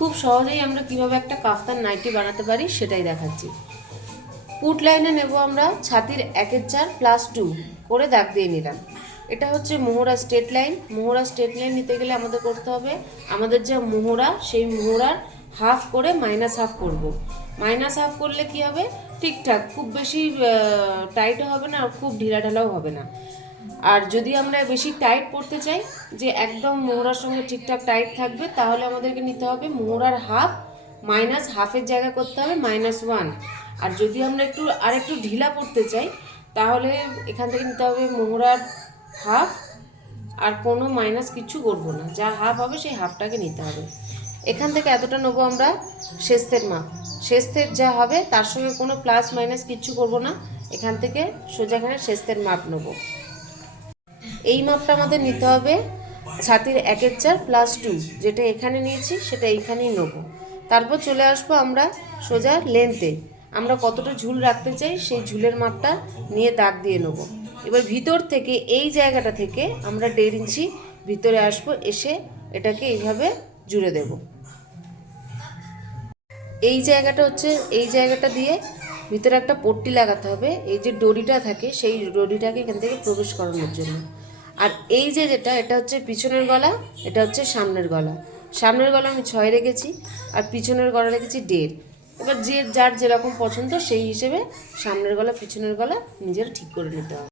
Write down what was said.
খুব সহজেই আমরা কিভাবে একটা কাফতান নাইটি বানাতে পারি সেটাই দেখাচ্ছি। পুট লাইনে নেব আমরা ছাতির 1/4 + 2 করে দাগ দিয়ে নিলাম। এটা হচ্ছে Mohra straight line. Mohra straight line নিতে গেলে আমাদের করতে হবে, আমাদের যা মোহরা সেই মোহরার হাফ করে -1/2 করব। -1/2 করলে কি হবে, ঠিকঠাক, খুব বেশি টাইটও হবে না আর খুব ঢিলাঢালাও হবে না। আর যদি আমরা বেশি টাইট করতে চাই, যে একদম মোহরার সঙ্গে ঠিকঠাক টাইট থাকবে, তাহলে আমাদেরকে নিতে হবে মোহরার হাফ -1/2-এর জায়গা করতে হবে -1। আর যদি আমরা একটু ঢিলা করতে চাই, তাহলে এখান থেকে নিতে হবে মোহরার হাফ, আর কোনো মাইনাস কিছু করবো না, যা হাফ হবে সেই হাফটাকে নিতে হবে। এখান থেকে এতটা নেবো আমরা শেস্তের মাপ। শেস্তের যা হবে তার সঙ্গে কোনো প্লাস মাইনাস কিচ্ছু করবো না, এখান থেকে সোজা এখানে শেস্তের মাপ নেবো। এই মাপটা আমাদের নিতে হবে ছাতির 1/4 + 2, যেটা এখানে নিয়েছি সেটা এইখানেই নেব। তারপর চলে আসবো আমরা সোজা লেন্থে, আমরা কতটা ঝুল রাখতে চাই সেই ঝুলের মাপটা নিয়ে দাগ দিয়ে নেব। এবার ভিতর থেকে এই জায়গাটা থেকে আমরা 1.5 ইঞ্চি ভিতরে আসবো, এসে এটাকে এইভাবে জুড়ে দেব। এই জায়গাটা দিয়ে ভিতরে একটা পট্টি লাগাতে হবে, এই যে ডরিটা থাকে সেই ডরিটাকে এখান থেকে প্রবেশ করানোর জন্য। আর এই এটা হচ্ছে পিছনের গলা, এটা হচ্ছে সামনের গলা। সামনের গলা আমি 6 রেখেছি, আর পিছনের গলা রেখেছি 1.5। এবার যার যেরকম পছন্দ সেই হিসেবে সামনের গলা পিছনের গলা নিজেরা ঠিক করে নিতে হবে।